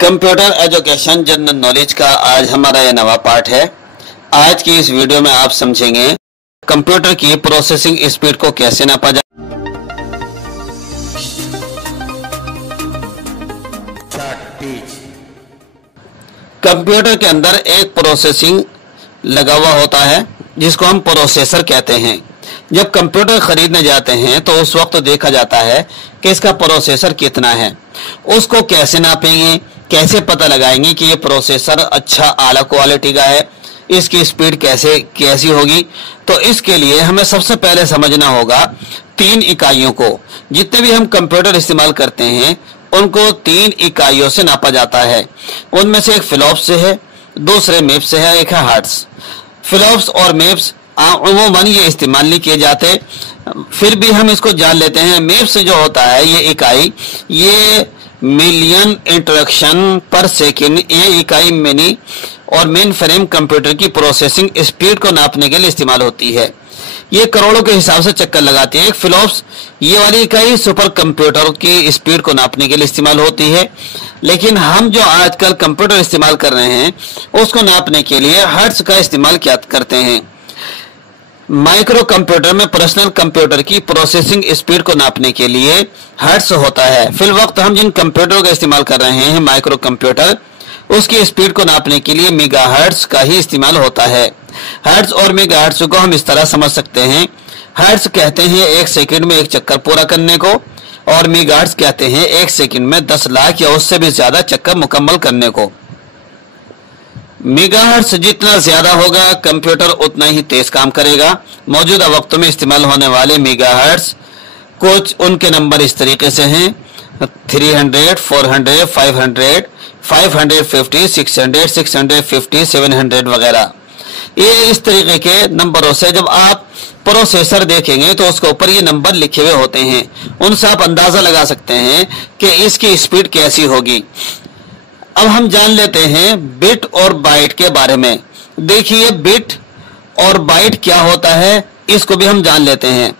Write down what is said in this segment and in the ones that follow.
Computer education general knowledge का आज हमारा यह नवा पार्ट है। आज की इस वीडियो में आप समझेंगे कंप्यूटर की प्रोसेसिंग स्पीड को कैसे नापा जाए। कंप्यूटर के अंदर एक प्रोसेसिंग लगा हुआ होता है जिसको हम प्रोसेसर कहते हैं। जब कंप्यूटर खरीदने जाते हैं तो उस वक्त देखा जाता है कि इसका प्रोसेसर कितना है। उसको कैसे नापेंगे, कैसे पता लगाएंगे कि ये प्रोसेसर अच्छा आला क्वालिटी का है, इसकी स्पीड कैसी होगी। तो इसके लिए हमें सबसे पहले समझना होगा तीन इकाइयों को। जितने भी हम कंप्यूटर इस्तेमाल करते हैं उनको तीन इकाइयों से नापा जाता है। उनमें से एक फ्लॉप्स से है, दूसरे मैप्स से है, एक है हर्ट्ज। फ्लॉप्स और मैप्स अमूमन ये इस्तेमाल नहीं किए जाते, फिर भी हम इसको जान लेते हैं। मैप्स जो होता है ये इकाई, ये मिलियन इंटरेक्शन पर सेकेंड, ये इकाई मिनी और मेन फ्रेम कंप्यूटर की प्रोसेसिंग स्पीड को नापने के लिए इस्तेमाल होती है। ये करोड़ों के हिसाब से चक्कर लगाती है। एक फ्लॉप्स ये वाली इकाई सुपर कंप्यूटर की स्पीड को नापने के लिए इस्तेमाल होती है, लेकिन हम जो आजकल कंप्यूटर इस्तेमाल कर रहे हैं उसको नापने के लिए हर्ट्ज का इस्तेमाल क्या करते हैं। माइक्रो कंप्यूटर में पर्सनल कंप्यूटर की प्रोसेसिंग स्पीड को नापने के लिए हर्ट्ज होता है। फिल वक्त हम जिन कंप्यूटर का इस्तेमाल कर रहे हैं माइक्रो कंप्यूटर, उसकी स्पीड को नापने के लिए मेगाहर्ट्ज का ही इस्तेमाल होता है। हर्ट्ज और मेगाहर्ट्ज को हम इस तरह समझ सकते हैं। हर्ट्ज कहते हैं एक सेकंड में एक चक्कर पूरा करने को, और मेगाहर्ट्ज कहते हैं एक सेकंड में 10 लाख या उससे भी ज्यादा चक्कर मुकम्मल करने को। मेगाहर्ट्ज जितना ज्यादा होगा कंप्यूटर उतना ही तेज काम करेगा। मौजूदा वक्त में इस्तेमाल होने वाले मेगाहर्ट्ज कुछ उनके नंबर इस तरीके से हैं: 300, 400, 500, 550, 600, 650, 700 वगैरह। ये इस तरीके के नंबरों से जब आप प्रोसेसर देखेंगे तो उसके ऊपर ये नंबर लिखे हुए होते हैं। उनसे आप अंदाजा लगा सकते हैं कि इसकी स्पीड कैसी होगी। अब हम जान लेते हैं बिट और बाइट के बारे में। देखिए बिट और बाइट क्या होता है इसको भी हम जान लेते हैं।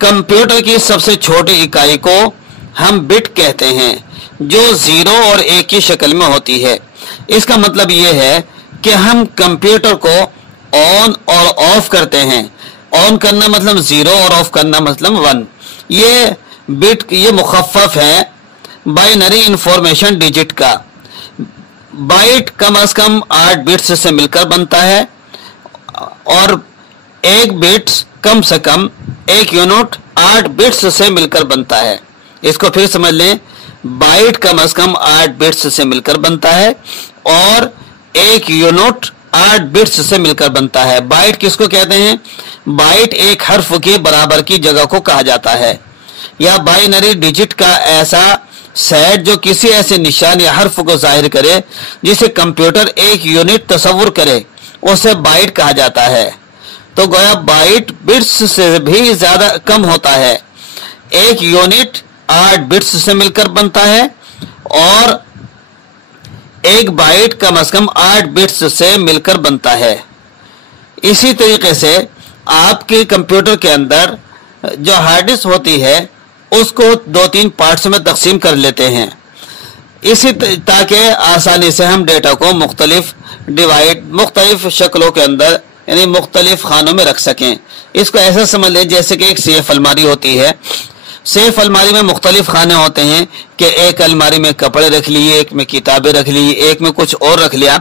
कंप्यूटर की सबसे छोटी इकाई को हम बिट कहते हैं, जो 0 और 1 की शक्ल में होती है। इसका मतलब ये है कि हम कंप्यूटर को ऑन और ऑफ करते हैं। ऑन करना मतलब 0 और ऑफ करना मतलब 1। ये बिट ये मुखफ़फ़ है बाइनरी इंफॉर्मेशन डिजिट का। बाइट कम से कम 8 बिट्स से मिलकर बनता है, और एक बिट्स कम से कम एक यूनिट 8 बिट्स से मिलकर बनता है। इसको फिर समझ लें, बाइट कम से कम 8 बिट्स से मिलकर बनता है और एक यूनिट 8 बिट्स से मिलकर बनता है। बाइट किसको कहते हैं? बाइट एक हर्फ के बराबर की जगह को कहा जाता है, या बाइनरी डिजिट का ऐसा सेट जो किसी ऐसे निशान या हर्फ को जाहिर करे जिसे कंप्यूटर एक यूनिट तस्वुर करे, उसे बाइट कहा जाता है। तो गोया बाइट बिट्स से भी ज्यादा कम होता है। एक यूनिट 8 बिट्स से मिलकर बनता है और एक बाइट कम से कम 8 बिट्स से मिलकर बनता है। इसी तरीके से आपके कंप्यूटर के अंदर जो हार्ड डिस्क होती है उसको 2-3 पार्ट्स में तकसीम कर लेते हैं, इसी ताकि आसानी से हम डेटा को मुख्तलिफ शक्लों के अंदर यानी मुख्तलिफ खानों में रख सकें। इसको ऐसा समझ लें जैसे कि एक सेफ अलमारी होती है। सेफ अलमारी में मुख्तलिफ खाने होते हैं कि एक अलमारी में कपड़े रख लिए, एक में किताबें रख ली, एक में कुछ और रख लिया।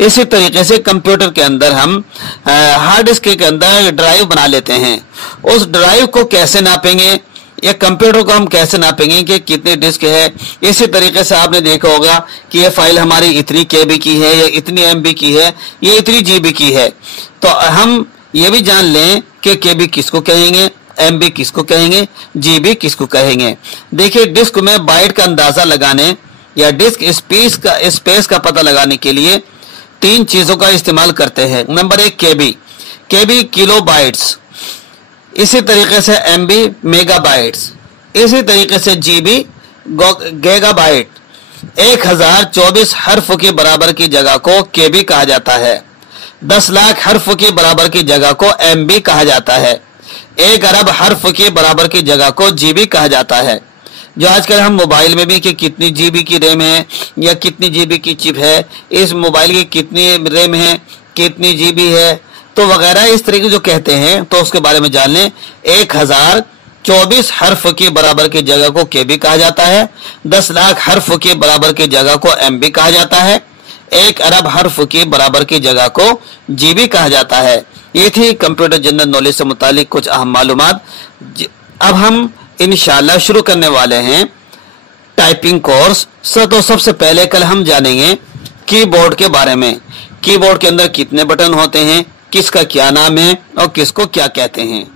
इसी तरीके से कंप्यूटर के अंदर हम हार्ड डिस्क के अंदर ड्राइव बना लेते हैं। उस ड्राइव को कैसे नापेंगे, या कंप्यूटर को हम कैसे नापेंगे कि कितनी डिस्क है। इसी तरीके से आपने देखा होगा कि ये फाइल हमारी इतनी केबी की है, या इतनी एमबी की है, ये इतनी जीबी की है। तो हम ये भी जान लें कि केबी किसको कहेंगे, एमबी किसको कहेंगे, जीबी किसको कहेंगे। देखिए डिस्क में बाइट का अंदाजा लगाने या डिस्क स्पेस का पता लगाने के लिए 3 चीजों का इस्तेमाल करते हैं। नंबर 1 केबी, केबी किलो बाइट्स। इसी तरीके से एमबी मेगाबाइट्स, इसी तरीके से जीबी गीगाबाइट। 1024 हर्फ के बराबर की जगह को केबी कहा जाता है। 10 लाख हर्फ के बराबर की जगह को एमबी कहा जाता है। 1 अरब हर्फ के बराबर की जगह को जीबी कहा जाता है। जो आजकल हम मोबाइल में भी कि कितनी जीबी की रैम है या कितनी जीबी की चिप है, इस मोबाइल की कितनी रैम है, कितनी जीबी है, तो वगैरह इस तरीके जो कहते हैं, तो उसके बारे में जान लें। 1024 हर्फ के बराबर की जगह को केबी कहा जाता है। 10 लाख हर्फ के बराबर की जगह को एमबी कहा जाता है। 1 अरब हर्फ के बराबर की जगह को जीबी कहा जाता है। ये थी कंप्यूटर जनरल नॉलेज से मुतालिक कुछ अहम मालूमात। अब हम इंशाल्लाह शुरू करने वाले हैं टाइपिंग कोर्स। तो सबसे पहले कल हम जानेंगे कीबोर्ड के बारे में। कीबोर्ड के अंदर कितने बटन होते हैं, किसका क्या नाम है और किसको क्या कहते हैं।